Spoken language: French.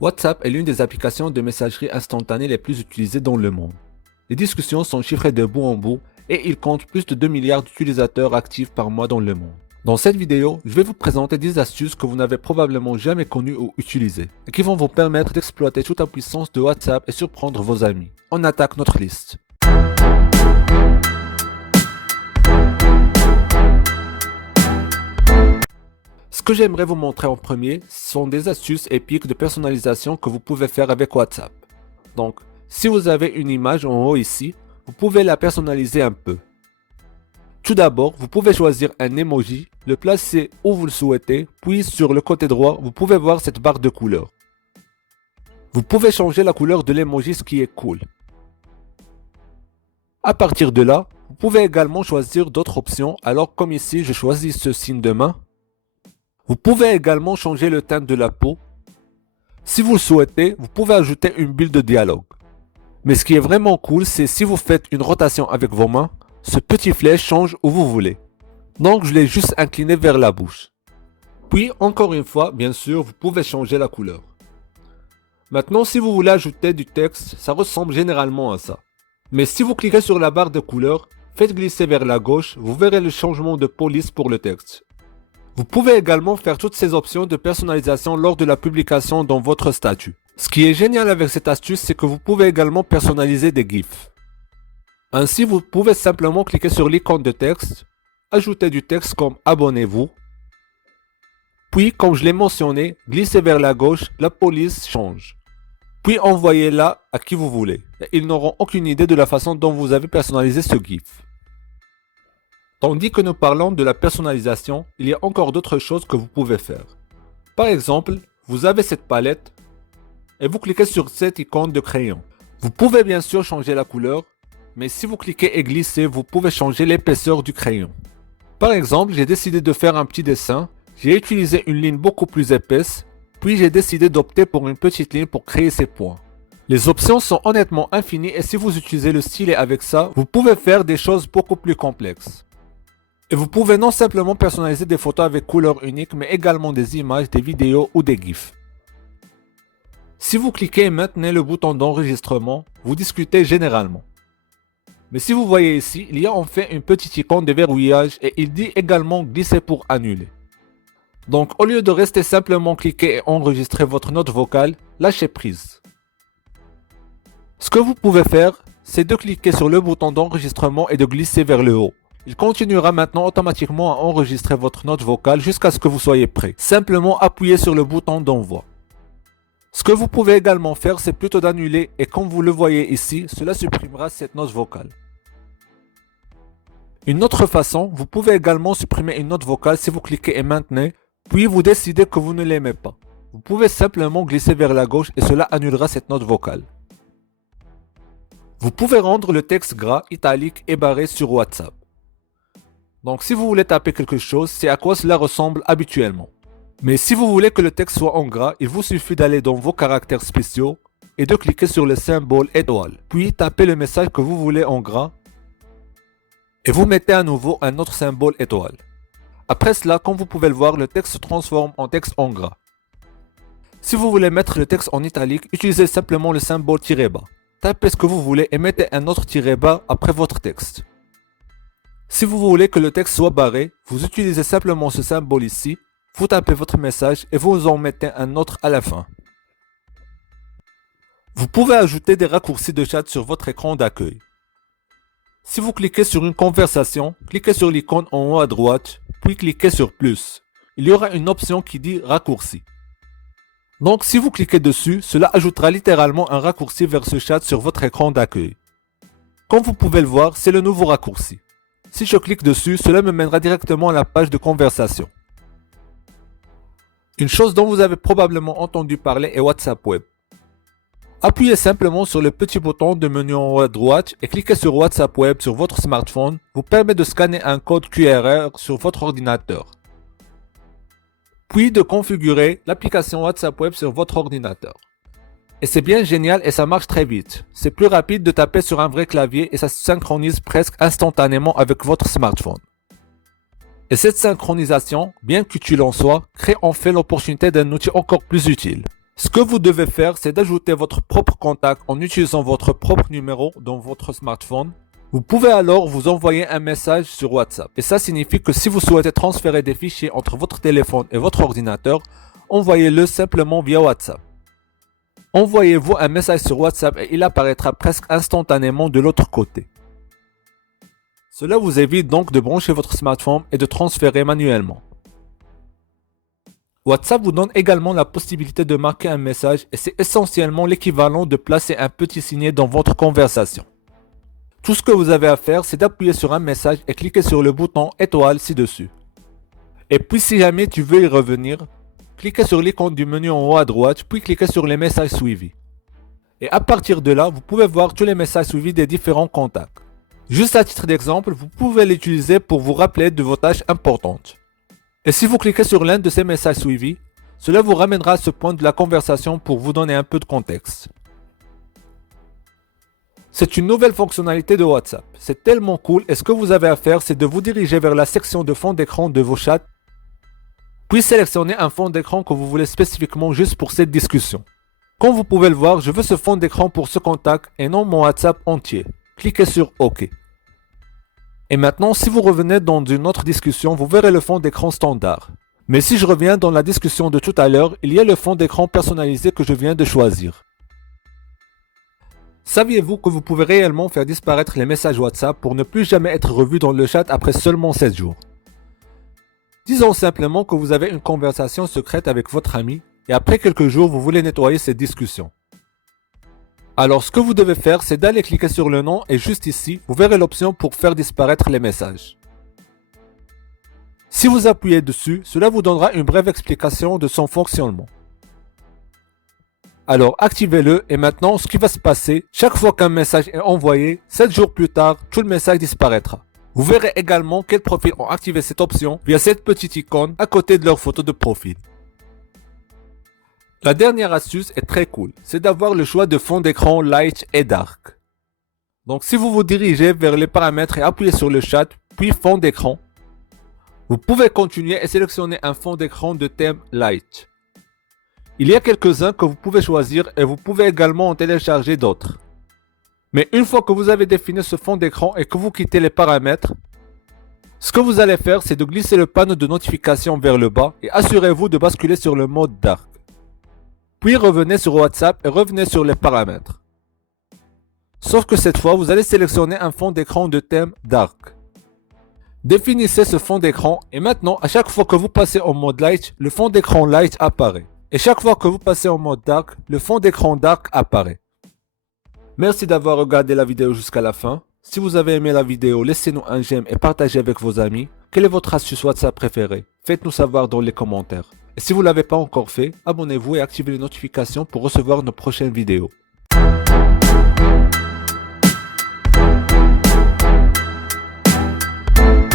WhatsApp est l'une des applications de messagerie instantanée les plus utilisées dans le monde. Les discussions sont chiffrées de bout en bout et il compte plus de 2 milliards d'utilisateurs actifs par mois dans le monde. Dans cette vidéo, je vais vous présenter 10 astuces que vous n'avez probablement jamais connues ou utilisées et qui vont vous permettre d'exploiter toute la puissance de WhatsApp et surprendre vos amis. On attaque notre liste. Ce que j'aimerais vous montrer en premier sont des astuces épiques de personnalisation que vous pouvez faire avec WhatsApp. Donc, si vous avez une image en haut ici, vous pouvez la personnaliser un peu. Tout d'abord, vous pouvez choisir un emoji, le placer où vous le souhaitez, puis sur le côté droit, vous pouvez voir cette barre de couleurs. Vous pouvez changer la couleur de l'emoji, ce qui est cool. À partir de là, vous pouvez également choisir d'autres options, alors comme ici, je choisis ce signe de main. Vous pouvez également changer le teint de la peau. Si vous le souhaitez, vous pouvez ajouter une bulle de dialogue. Mais ce qui est vraiment cool, c'est si vous faites une rotation avec vos mains, ce petit flèche change où vous voulez. Donc je l'ai juste incliné vers la bouche. Puis encore une fois, bien sûr, vous pouvez changer la couleur. Maintenant, si vous voulez ajouter du texte, ça ressemble généralement à ça. Mais si vous cliquez sur la barre de couleur, faites glisser vers la gauche, vous verrez le changement de police pour le texte. Vous pouvez également faire toutes ces options de personnalisation lors de la publication dans votre statut. Ce qui est génial avec cette astuce, c'est que vous pouvez également personnaliser des GIFs. Ainsi, vous pouvez simplement cliquer sur l'icône de texte, ajouter du texte comme abonnez-vous, puis comme je l'ai mentionné, glisser vers la gauche, la police change. Puis envoyez-la à qui vous voulez. Ils n'auront aucune idée de la façon dont vous avez personnalisé ce GIF. Tandis que nous parlons de la personnalisation, il y a encore d'autres choses que vous pouvez faire. Par exemple, vous avez cette palette et vous cliquez sur cette icône de crayon. Vous pouvez bien sûr changer la couleur, mais si vous cliquez et glissez, vous pouvez changer l'épaisseur du crayon. Par exemple, j'ai décidé de faire un petit dessin, j'ai utilisé une ligne beaucoup plus épaisse, puis j'ai décidé d'opter pour une petite ligne pour créer ces points. Les options sont honnêtement infinies et si vous utilisez le stylet avec ça, vous pouvez faire des choses beaucoup plus complexes. Et vous pouvez non simplement personnaliser des photos avec couleur unique, mais également des images, des vidéos ou des GIFs. Si vous cliquez et maintenez le bouton d'enregistrement, vous discutez généralement. Mais si vous voyez ici, il y a en fait une petite icône de verrouillage et il dit également glisser pour annuler. Donc au lieu de rester simplement cliquer et enregistrer votre note vocale, lâchez prise. Ce que vous pouvez faire, c'est de cliquer sur le bouton d'enregistrement et de glisser vers le haut. Il continuera maintenant automatiquement à enregistrer votre note vocale jusqu'à ce que vous soyez prêt. Simplement appuyez sur le bouton d'envoi. Ce que vous pouvez également faire, c'est plutôt d'annuler et comme vous le voyez ici, cela supprimera cette note vocale. Une autre façon, vous pouvez également supprimer une note vocale si vous cliquez et maintenez, puis vous décidez que vous ne l'aimez pas. Vous pouvez simplement glisser vers la gauche et cela annulera cette note vocale. Vous pouvez rendre le texte gras, italique et barré sur WhatsApp. Donc si vous voulez taper quelque chose, c'est à quoi cela ressemble habituellement. Mais si vous voulez que le texte soit en gras, il vous suffit d'aller dans vos caractères spéciaux et de cliquer sur le symbole étoile. Puis tapez le message que vous voulez en gras et vous mettez à nouveau un autre symbole étoile. Après cela, comme vous pouvez le voir, le texte se transforme en texte en gras. Si vous voulez mettre le texte en italique, utilisez simplement le symbole tiret bas. Tapez ce que vous voulez et mettez un autre tiret bas après votre texte. Si vous voulez que le texte soit barré, vous utilisez simplement ce symbole ici, vous tapez votre message et vous en mettez un autre à la fin. Vous pouvez ajouter des raccourcis de chat sur votre écran d'accueil. Si vous cliquez sur une conversation, cliquez sur l'icône en haut à droite, puis cliquez sur plus. Il y aura une option qui dit raccourci. Donc si vous cliquez dessus, cela ajoutera littéralement un raccourci vers ce chat sur votre écran d'accueil. Comme vous pouvez le voir, c'est le nouveau raccourci. Si je clique dessus, cela me mènera directement à la page de conversation. Une chose dont vous avez probablement entendu parler est WhatsApp Web. Appuyez simplement sur le petit bouton de menu en haut à droite et cliquez sur WhatsApp Web sur votre smartphone vous permet de scanner un code QR sur votre ordinateur. Puis de configurer l'application WhatsApp Web sur votre ordinateur. Et c'est bien génial et ça marche très vite. C'est plus rapide de taper sur un vrai clavier et ça se synchronise presque instantanément avec votre smartphone. Et cette synchronisation, bien qu'utile en soi, crée en fait l'opportunité d'un outil encore plus utile. Ce que vous devez faire, c'est d'ajouter votre propre contact en utilisant votre propre numéro dans votre smartphone. Vous pouvez alors vous envoyer un message sur WhatsApp. Et ça signifie que si vous souhaitez transférer des fichiers entre votre téléphone et votre ordinateur, envoyez-le simplement via WhatsApp. Envoyez-vous un message sur WhatsApp et il apparaîtra presque instantanément de l'autre côté. Cela vous évite donc de brancher votre smartphone et de transférer manuellement. WhatsApp vous donne également la possibilité de marquer un message et c'est essentiellement l'équivalent de placer un petit signet dans votre conversation. Tout ce que vous avez à faire, c'est d'appuyer sur un message et cliquer sur le bouton étoile ci-dessus. Et puis si jamais tu veux y revenir, cliquez sur l'icône du menu en haut à droite, puis cliquez sur les messages suivis. Et à partir de là, vous pouvez voir tous les messages suivis des différents contacts. Juste à titre d'exemple, vous pouvez l'utiliser pour vous rappeler de vos tâches importantes. Et si vous cliquez sur l'un de ces messages suivis, cela vous ramènera à ce point de la conversation pour vous donner un peu de contexte. C'est une nouvelle fonctionnalité de WhatsApp. C'est tellement cool et ce que vous avez à faire, c'est de vous diriger vers la section de fond d'écran de vos chats, puis sélectionner un fond d'écran que vous voulez spécifiquement juste pour cette discussion. Comme vous pouvez le voir, je veux ce fond d'écran pour ce contact et non mon WhatsApp entier. Cliquez sur OK. Et maintenant, si vous revenez dans une autre discussion, vous verrez le fond d'écran standard. Mais si je reviens dans la discussion de tout à l'heure, il y a le fond d'écran personnalisé que je viens de choisir. Saviez-vous que vous pouvez réellement faire disparaître les messages WhatsApp pour ne plus jamais être revus dans le chat après seulement 7 jours? Disons simplement que vous avez une conversation secrète avec votre ami et après quelques jours, vous voulez nettoyer cette discussion. Alors ce que vous devez faire, c'est d'aller cliquer sur le nom et juste ici, vous verrez l'option pour faire disparaître les messages. Si vous appuyez dessus, cela vous donnera une brève explication de son fonctionnement. Alors activez-le et maintenant ce qui va se passer, chaque fois qu'un message est envoyé, 7 jours plus tard, tout le message disparaîtra. Vous verrez également quels profils ont activé cette option via cette petite icône à côté de leur photo de profil. La dernière astuce est très cool, c'est d'avoir le choix de fond d'écran light et dark. Donc si vous vous dirigez vers les paramètres et appuyez sur le chat, puis fond d'écran, vous pouvez continuer et sélectionner un fond d'écran de thème light. Il y a quelques-uns que vous pouvez choisir et vous pouvez également en télécharger d'autres. Mais une fois que vous avez défini ce fond d'écran et que vous quittez les paramètres, ce que vous allez faire c'est de glisser le panneau de notification vers le bas et assurez-vous de basculer sur le mode dark. Puis revenez sur WhatsApp et revenez sur les paramètres. Sauf que cette fois, vous allez sélectionner un fond d'écran de thème Dark. Définissez ce fond d'écran et maintenant, à chaque fois que vous passez en mode Light, le fond d'écran Light apparaît. Et chaque fois que vous passez en mode Dark, le fond d'écran Dark apparaît. Merci d'avoir regardé la vidéo jusqu'à la fin. Si vous avez aimé la vidéo, laissez-nous un j'aime et partagez avec vos amis. Quelle est votre astuce WhatsApp préférée? Faites-nous savoir dans les commentaires. Et si vous ne l'avez pas encore fait, abonnez-vous et activez les notifications pour recevoir nos prochaines vidéos.